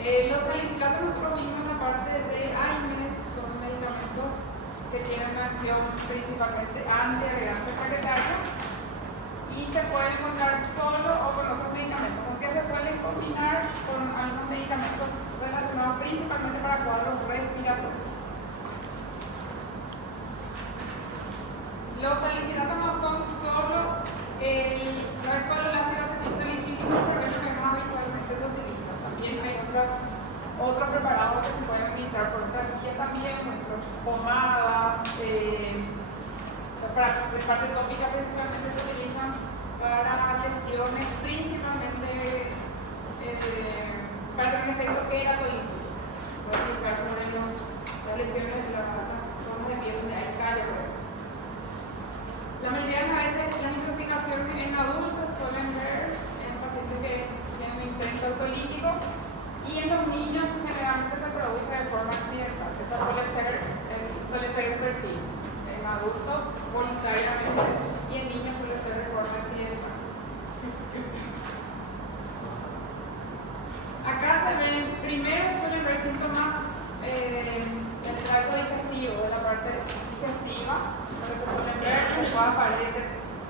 Los salicilatos nosotros vimos la parte de AINES, son medicamentos que tienen acción principalmente antiagregante plaquetario y se pueden encontrar solo o con otros medicamentos, aunque se suelen combinar con algunos medicamentos relacionados principalmente para cuadros respiratorios. Los salicilatos no son solo no es solo el ácido acetilsalicílico, porque es lo que más habitualmente se utiliza. También hay otros preparados que se pueden administrar por otra vía también, por ejemplo, pomadas, para la parte tópica principalmente se utilizan para lesiones, principalmente para tener un efecto queratolítico. Puede utilizar sobre las lesiones de las zonas de piel donde hay callo, por ejemplo. La mayoría de las veces las intoxicaciones en adultos suelen ver en pacientes que tienen un intento autolítico y en los niños generalmente se produce de forma accidental. Esa suele ser el perfil. En adultos voluntariamente y en niños suele ser de forma accidental. Acá se ven, primero suelen ver síntomas del tracto digestivo, de la parte digestiva. Suelen ver que aparecen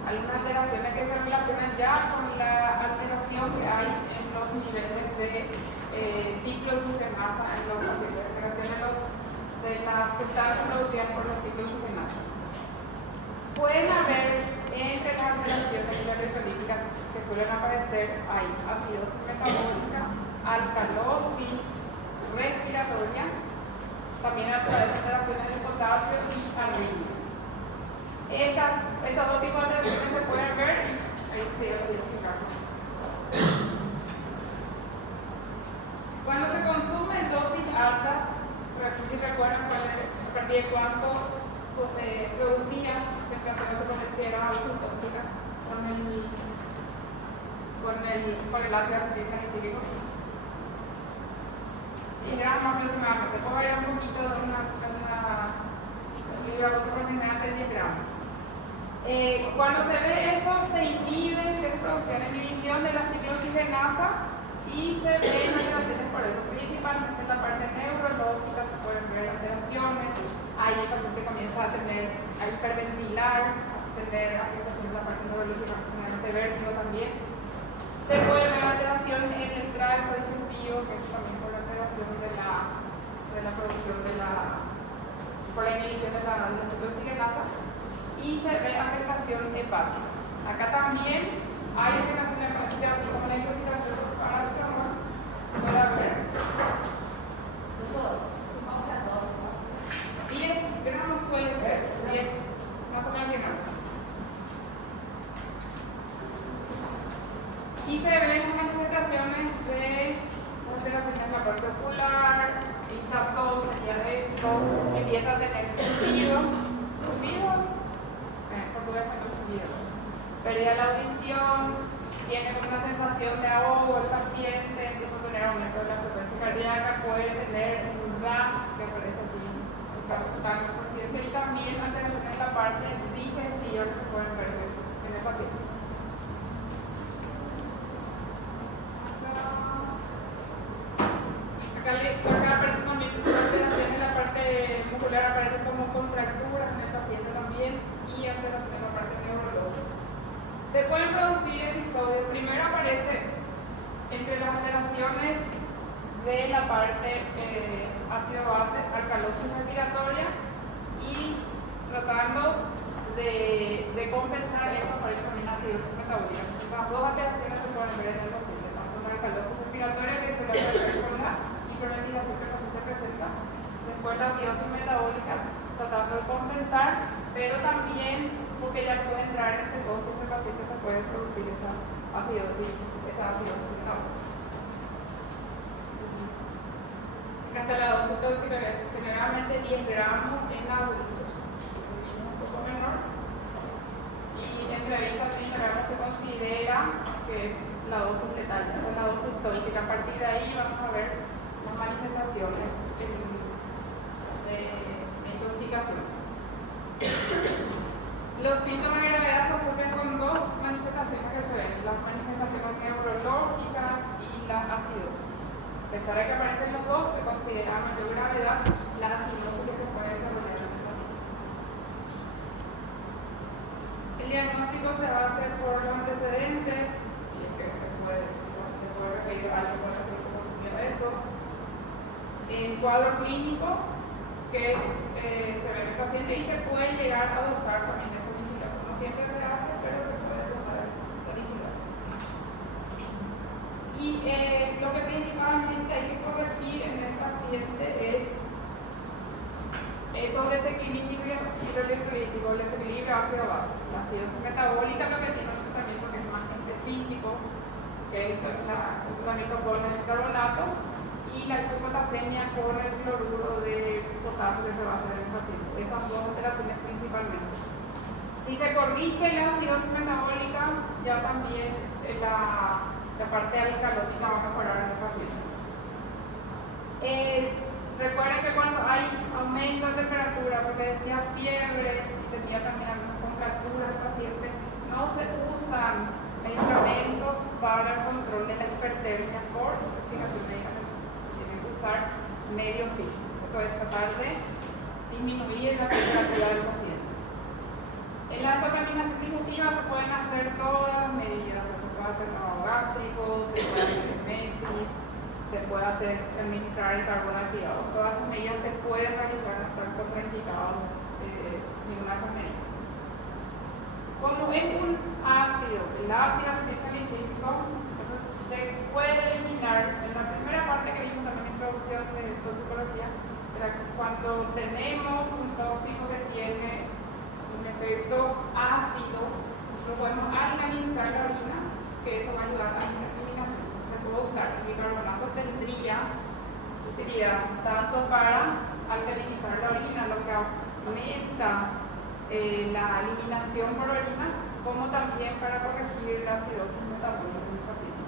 algunas alteraciones que se relacionan ya con la alteración que hay en los niveles de ciclooxigenasa en los pacientes, alteraciones de las sustancias producidas por la ciclooxigenasa. Pueden haber entre las alteraciones electrolíticas que suelen aparecer hay acidosis metabólica, alcalosis respiratoria, también alteraciones del potasio y arritmias. Estos dos tipos de alteraciones se pueden ver y ahí se debe identificar. Cuando se consumen dosis altas, por así si recuerdan a partir de cuánto producía medicación se considera tóxica con el ácido acetilsalicílico. Y era más aproximadamente, puedo variar un poquito de una libra proporcional de 10 gramos. Cuando se ve eso, se inhibe que se produce la inhibición de la ciclooxigenasa y se ven alteraciones por eso, principalmente en la parte neurológica se pueden ver alteraciones, ahí el paciente comienza a hiperventilar, a tener alteraciones en la parte neurológica, generalmente vértigo también. Se puede ver alteración en el tracto digestivo, que es también por la alteración de la producción por la inhibición de la ciclooxigenasa, y se ve afectación hepática. Acá también hay afectación hepática, así como la intoxicación por paracetamol. Puede haber 10 gramos suele ser, 10, más o menos 10 gramos. Y se ven manifestaciones de alteraciones en la parte ocular, hinchazón, sería esto, empieza a tener zumbidos, pérdida de la audición, tiene una sensación de ahogo el paciente, empieza a tener aumento de la frecuencia cardíaca, puede tener un rash que aparece así, está buscando el paciente, y también alteraciones en la parte digestiva que se pueden ver en el paciente. Acá aparece también una alteración en la parte muscular, aparece como contracturas en el paciente también y alteración en la parte neurológica. Se pueden producir episodios, primero aparece entre las alteraciones de la parte ácido-base, alcalosis respiratoria, y tratando de compensar eso aparece también acidosis metabólica. Las dos alteraciones se pueden ver en el paciente, tanto la alcalosis respiratoria que suele hacer con la hiperventilación que el paciente presenta, después la acidosis metabólica tratando de compensar, pero también porque ya puede entrar en cetosis, el paciente se puede producir esa acidosis metabólica. Hasta la dosis tóxica es generalmente 10 gramos en adultos, un poco menor, y entre 20 a 30 gramos se considera que es la dosis letal, esa es la dosis tóxica. A partir de ahí vamos a ver las manifestaciones de intoxicación. Los síntomas de gravedad se asocian con dos manifestaciones que se ven, las manifestaciones neurológicas y la acidosis. pesar de que aparecen los dos, se considera mayor gravedad la acidosis que se puede desarrollar en el paciente. El diagnóstico se va a hacer por los antecedentes, y es que se puede referir a algo con respecto a consumir eso. El cuadro clínico, que se ve en el paciente y se puede llegar a dosar también ese salicilato. No siempre se hace, pero se puede dosar salicilato. Y lo que principalmente hay que corregir en el paciente es esos desequilibrios hidroelectrolíticos, el desequilibrio ácido-base. La acidosis metabólica lo que tiene también porque es más específico, que es el tratamiento con el carbonato, y la hipopotasemia con el cloruro de potasio que se va a hacer en el paciente. Esas dos alteraciones principalmente. Si se corrige la acidosis metabólica, ya también la parte alcalótica va a mejorar en el paciente. Recuerden que cuando hay aumento de temperatura, porque decía fiebre, tenía también algunas contracturas del paciente, no se usan medicamentos para el control de la hipertermia por intoxicación medicamentosa. Usar medio físico, eso es tratar de disminuir la temperatura del paciente. En la contaminación digestiva se pueden hacer todas las medidas, o sea, se puede hacer lavado gástrico, se puede hacer emesis, se puede hacer administrar el carbono activado. Todas esas medidas se pueden realizar, no están contraindicados ninguna de esas medidas. Como es un ácido, el ácido acetilsalicílico, entonces se puede eliminar. En la primera parte que vimos también introducción de toxicología, era cuando tenemos un tóxico que tiene un efecto ácido, nosotros podemos alcalinizar la orina, que eso va a ayudar a la eliminación. Entonces se puede usar. El bicarbonato tendría utilidad tanto para alcalinizar la orina, lo que aumenta la eliminación por orina, como también para corregir la acidosis metabólica en el paciente.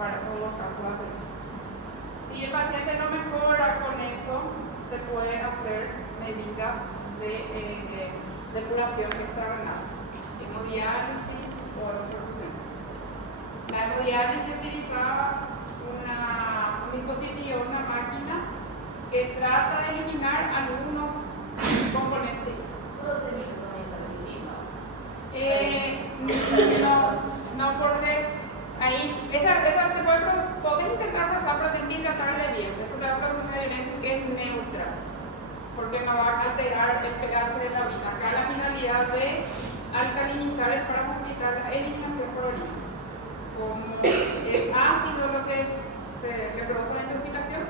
Para esos dos casos va a ser. Si el paciente no mejora con eso, se puede hacer medidas de depuración extrarenal, hemodiálisis o perfusión. La hemodiálisis utilizaba un dispositivo, una máquina que trata de eliminar algunos componentes. No, porque ahí, podés intentar rozar, pero tiene que hidratarle bien. Eso te va a producir una diuresis que es neutra, porque no va a alterar el pH de la orina. Acá la finalidad de alcalinizar es para facilitar la eliminación por orina. Como es ácido lo que le provoca la intoxicación,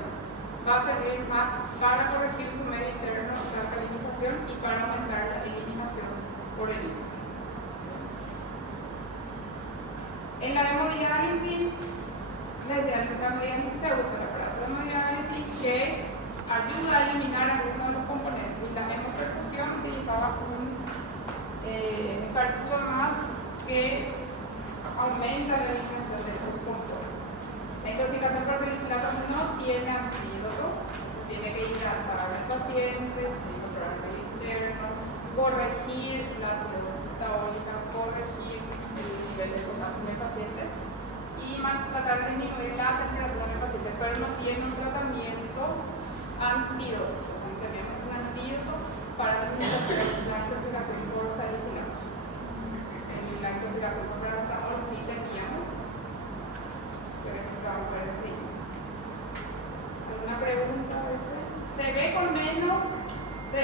va a servir más para corregir su medio interno, la alcalinización, y para aumentar la eliminación por orina. En la hemodiálisis, la hemodiálisis se usa el aparato de hemodiálisis que ayuda a eliminar algunos de los componentes, y la hemoperfusión utilizaba un cartucho más que aumenta la eliminación de esos componentes. La intoxicación por salicilato no tiene antídoto, se tiene que hidratar al paciente, se tiene que controlar el medio interno, corregir la acidosis metabólica, corregir el de potasio en el paciente y tratar de disminuir la temperatura en el paciente, pero no tiene un tratamiento antídoto. O sea, tenemos un antídoto para la intoxicación por salicilatos. En la intoxicación por paracetamol sí teníamos, pero vamos a ver si. ¿Alguna pregunta? Se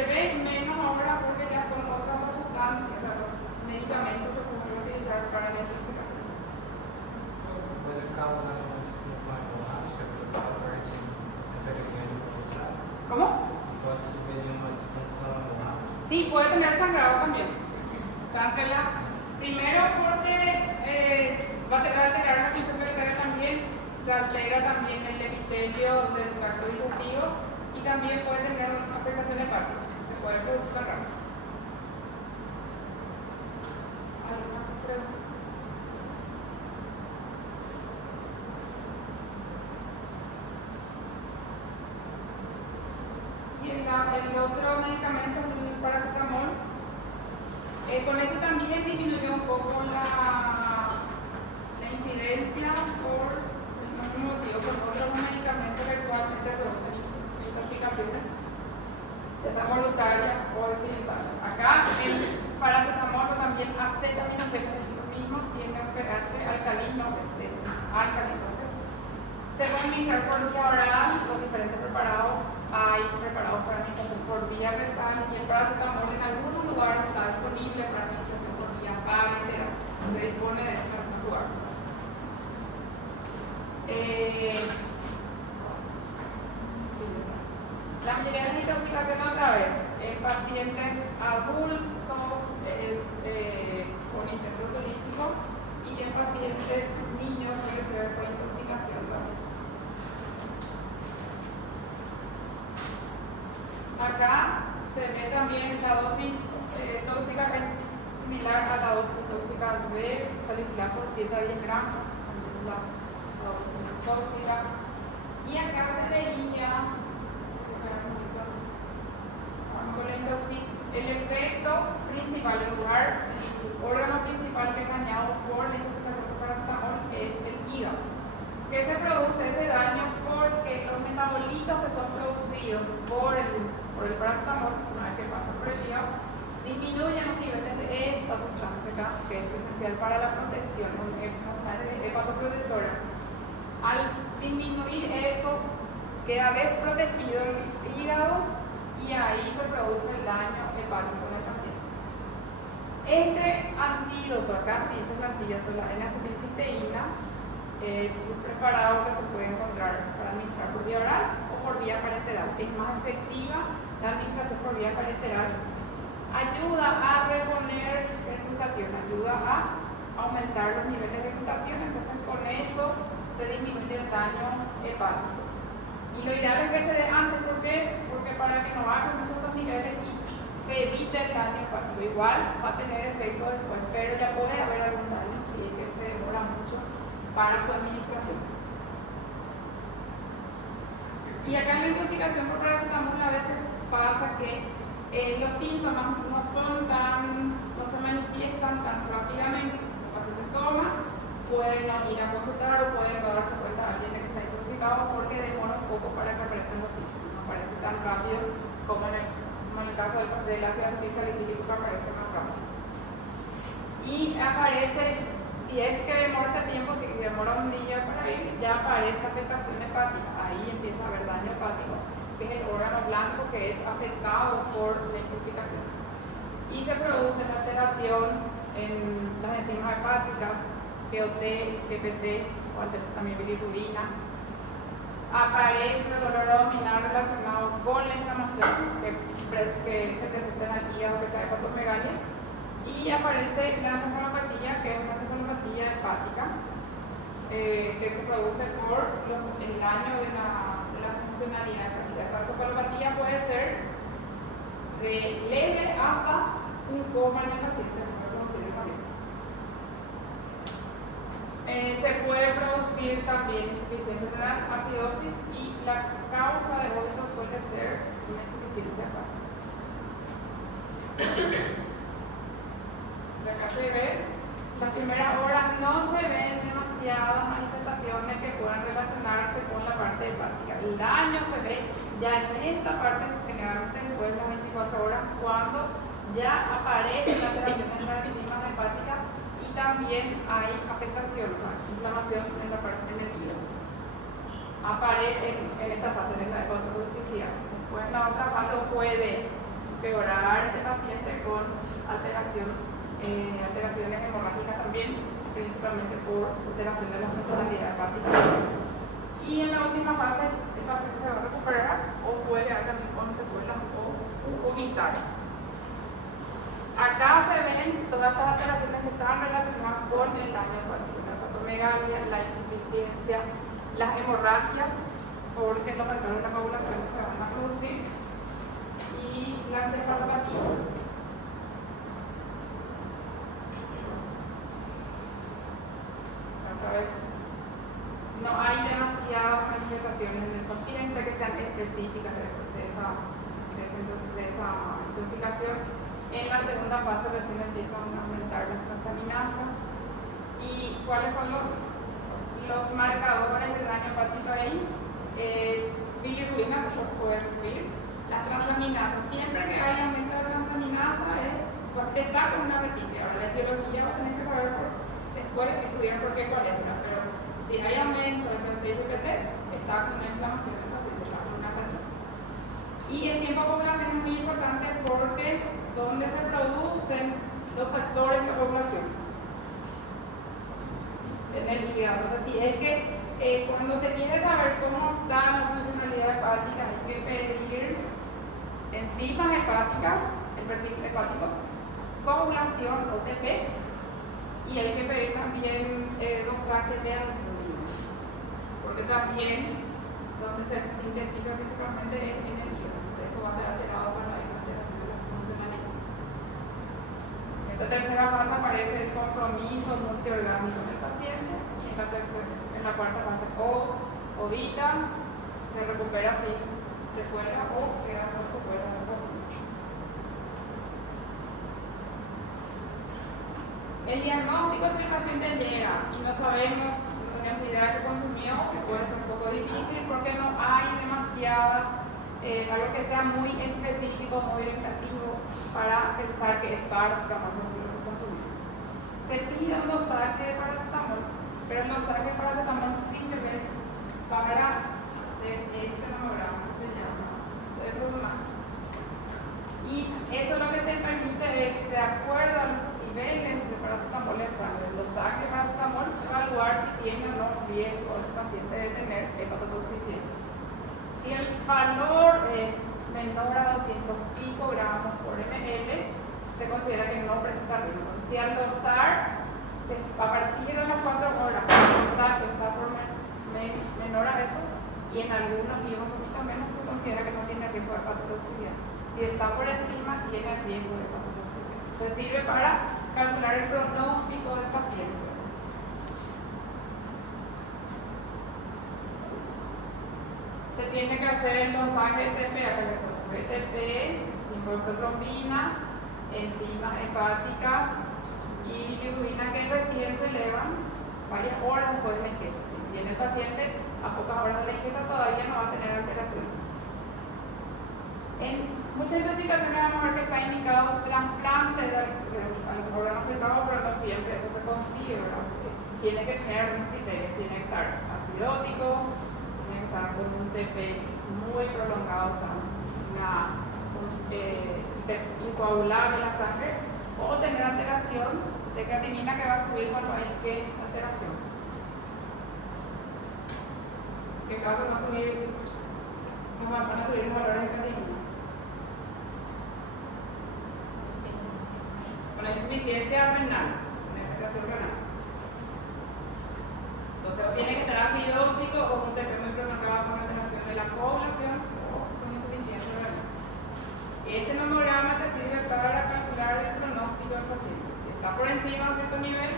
ve menos ahora porque ya son otras dos sustancias, o sea, los medicamentos que se van a utilizar para la intoxicación. Puede causar una disfunção hemorrágica que você estava partindo ¿Cómo? Puede tener una disfunção hemorrágica. Sí, puede tener sangrado también. Primero porque va a alterar la función peritoneal también, se altera también el epitelio del tracto digestivo y también puede tener una afectación hepática. Se puede producir sangrado. ¿Alguna pregunta? Y el otro medicamento, el paracetamol, con esto también disminuyó un poco la incidencia por el mismo motivo, con otros medicamentos alcalá. Entonces, se puede administrar por vía oral, los diferentes preparados. Hay preparados para administración por vía rectal y el paracetamol en algunos lugares está disponible para administración por vía parenteral. Se dispone de esto en algún lugar. La mayoría de las intoxicaciones otra vez en pacientes adultos con intento turístico y en pacientes niños suele ser por intoxicación también. Acá se ve también la dosis tóxica que es similar a la dosis tóxica de salicilate por 7 a 10 gramos, también la dosis tóxica. Y acá se veía el efecto principal, el órgano principal que es dañado por la intoxicación por paracetamol es el hígado. ¿Qué se produce ese daño? Porque los metabolitos que son producidos por el paracetamol, una vez que pasa por el hígado, disminuyen los niveles de esta sustancia acá, que es esencial para la protección, una hepatoprotectora. Al disminuir eso, queda desprotegido el hígado y ahí se produce el daño hepático en el paciente. Este antídoto acá, sí, este es el antídoto, la N-acetilcisteína, es un preparado que se puede encontrar para administrar por vía oral o por vía parenteral. Es más efectiva la administración por vía parenteral. Ayuda a reponer el glutatión, ayuda a aumentar los niveles de glutatión, entonces con eso se disminuye el daño hepático. Y lo ideal es que se dé antes, ¿por qué? Porque para que no bajen mucho estos niveles y se evite el daño hepático. Igual va a tener efecto después, pero ya puede haber algún daño si es que se demora mucho para su administración. Y acá en la intoxicación por paracetamol a veces pasa que los síntomas no se manifiestan tan rápidamente. El paciente toma, pueden no ir a consultar o pueden no darse cuenta de alguien que está intoxicado porque demora un poco para que aparezcan los síntomas. No aparece tan rápido como en el caso del ácido acetilsalicílico, que aparece más rápido. Y aparece, si es que demora tiempo, si demora un día para ir, ya aparece afectación hepática. Ahí empieza a haber daño hepático, que es el órgano blanco que es afectado por la intoxicación. Y se produce una alteración en las enzimas hepáticas, GOT, GPT, o también bilirrubina. Aparece el dolor abdominal relacionado con la inflamación que se presenta en el hígado, que trae hepatomegalia. Y aparece la encefalopatía, que es una encefalopatía hepática, que se produce por el daño de la funcionalidad hepática. Esa encefalopatía puede ser de leve hasta un coma en el paciente, se puede producir también insuficiencia renal, acidosis, y la causa de vómito suele ser una insuficiencia hepática. Acá se ve, las primeras horas no se ven demasiadas manifestaciones que puedan relacionarse con la parte hepática. El daño se ve ya en esta parte, generalmente después de las 24 horas, cuando ya aparece la alteración en las enzimas hepáticas y también hay afectación, o sea, inflamación en la parte del hígado. Aparece en esta fase, en la hepatotoxicidad. Después en la otra fase puede empeorar este paciente con alteraciones hemorrágicas también, principalmente por alteración de la funcionalidad hepática. Y en la última fase el paciente se va a recuperar o puede haber también con secuelas o vomitar. Acá se ven todas estas alteraciones que están relacionadas con el daño hepático, la hepatomegalia, la insuficiencia, las hemorragias, porque los factores de la coagulación se van a producir, y la encefalopatía. No hay demasiadas manifestaciones en el paciente que sean específicas de esa intoxicación. En la segunda fase recién empiezan a aumentar las transaminasas. ¿Y cuáles son los marcadores del daño hepático ahí? Bilirrubina se puede subir. Las transaminasas, siempre que haya aumento de transaminasa, pues está con una apetite. Ahora la etiología va a tener que saber después estudiar por qué, cuál es, pero si hay IFPT, está con una inflamación del paciente, está con una apatía. Y el tiempo de ovulación es muy importante porque donde se producen los factores de ovulación en el hígado. O sea, si es que cuando se quiere saber cómo está la funcionalidad hepática, hay que pedir enzimas hepáticas, el perfil hepático, coagulación, OTP, y hay que pedir también dosaje de albúmina, porque también donde se sintetiza principalmente es en el hígado. Entonces eso va a estar alterado por la alteración de la funcionalidad. En esta tercera fase aparece el compromiso multiorgánico del paciente, y en la cuarta fase o evita, se recupera sin secuela o queda con secuelas del paciente. El diagnóstico, si el paciente llega y no sabemos la cantidad que consumió, que puede ser un poco difícil porque no hay demasiadas, algo que sea muy específico, muy orientativo para pensar que es paracetamol lo que consumir. Se pide un dosaje de paracetamol, pero el dosaje de paracetamol sirve para hacer este hemograma que se llama de Brumax. Y eso lo que te permite es, de acuerdo a los niveles de paracetamol en sangre, el dosaje de paracetamol, evaluar si tiene o no riesgo el paciente de tener hepatotoxicidad. Si el valor es menor a 200 pico gramos por ml, se considera que no presenta riesgo. Si al dosar, a partir de las 4 horas, el dosaje está por menor a eso, y en algunos y un poquito menos, se considera que no tiene riesgo de hepatotoxicidad. Si está por encima, tiene riesgo de hepatotoxicidad. Se sirve para calcular el pronóstico del paciente. Se tiene que hacer el dosaje de TP, linfotrombina, enzimas hepáticas y bilirrubina, que recién se elevan varias horas después de la ingesta. Si viene el paciente a pocas horas de la ingesta, todavía no va a tener alteración. En muchas intoxicaciones vamos a ver que está indicado trasplante de los órganos afectados, pero no siempre eso se consigue, ¿verdad? Tiene que tener unos criterios, tiene que estar acidótico, tiene que estar con un TP muy prolongado, o sea, incoagulable en la sangre, o tener alteración de creatinina que va a subir cuando hay que alteración. ¿Qué caso va a subir? Nos van a subir los valores de creatinina. Con la insuficiencia renal, una afectación renal. Entonces, tiene que estar acidótico o un TP muy prolongado con alteración de la coagulación o con insuficiencia renal. Este hemograma te sirve para calcular el pronóstico del paciente. Si está por encima de un cierto nivel,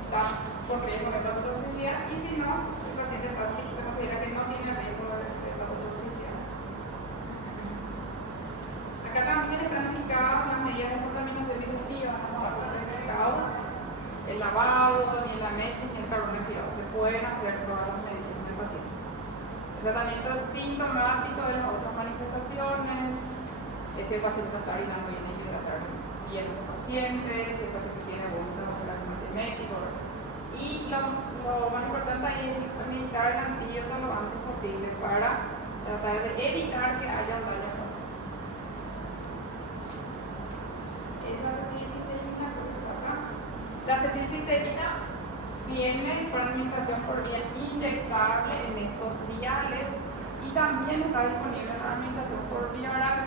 está por riesgo de hepatotoxicidad, y si no, el paciente se considera que no tiene riesgo de hepatotoxicidad. Acá también están indicadas las medidas de contaminación digestiva, no va a estar indicado el lavado, ni la mesa, ni el carbón activado. Se pueden hacer todas las medidas en el paciente. El tratamiento sintomático de las otras manifestaciones, si el paciente está orinando bien, hay que hidratar bien a ese paciente, si el paciente tiene vómito, no será como antimético. Y lo más importante ahí es administrar el antídoto lo antes posible para tratar de evitar que haya un daño. Esa acetilcisteína, la acetilcisteína viene con administración por vía inyectable en estos viales, y también está disponible la administración por vía oral.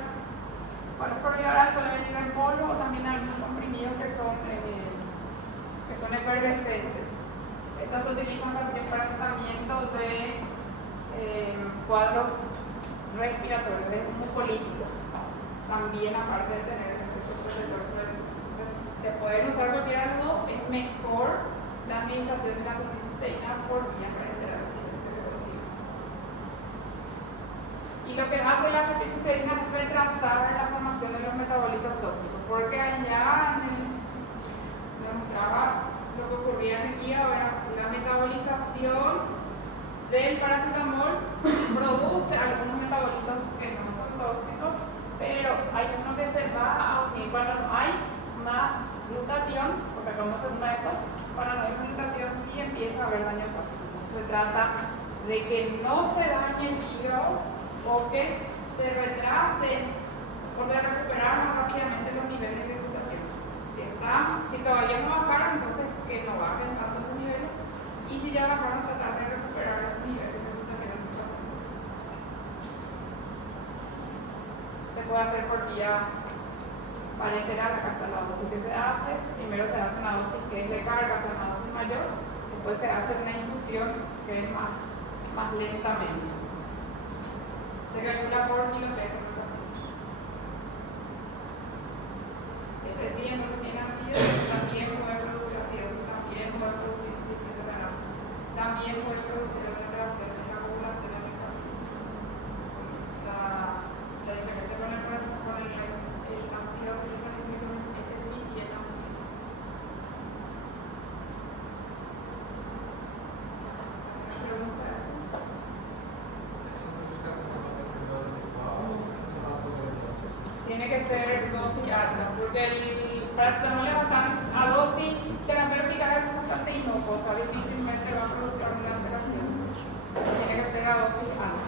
Bueno, por vía oral suele venir en polvo, o también algunos comprimidos que son efervescentes. Estos se utilizan también para tratamiento de cuadros respiratorios, mucolíticos, también aparte de tener el efecto protector sobre el mundo. Se pueden usar cualquier algo, es mejor la administración de la acetilcisteína por vía parenteral, si es que se consigue. Y lo que hace la acetilcisteína es retrasar la formación de los metabolitos tóxicos, porque allá demostraba lo que ocurría en el hígado, la metabolización del paracetamol produce algunos metabolitos que no son tóxicos, pero hay uno que se va a unir cuando no hay más glutatión, porque acá no se une esto, cuando no hay glutatión sí empieza a haber daño hepático. Se trata de que no se dañe el hígado o que se retrase por de recuperar más rápidamente los niveles vegetativos. Si todavía no bajaron, entonces que no bajen tanto los niveles, y si ya bajaron, tratar de recuperar esos niveles vegetativos del paciente. Se puede hacer por vía parenteral, acá está la dosis que se hace. Primero se hace una dosis que es de carga, o sea, una dosis mayor, después se hace una infusión que es más lentamente. Se calcula por kilopeso por paciente. Este sí, entonces tiene antibióticos, también puede producir acidosis, también puede producir insuficiencia renal, también puede producir alteración en la población en el paciente. La diferencia con el ácido salicílico, este sí tiene antibióticos. ¿Me pregunta eso? Essa intoxicação se faz primeiro habitual ou você passa sobre isso? Tiene que ser dosis alta, porque el paracetamol es a dosis terapéutica es bastante inocuo, o sea, difícilmente va a producir alguna alteración. Tiene que ser a dosis alta.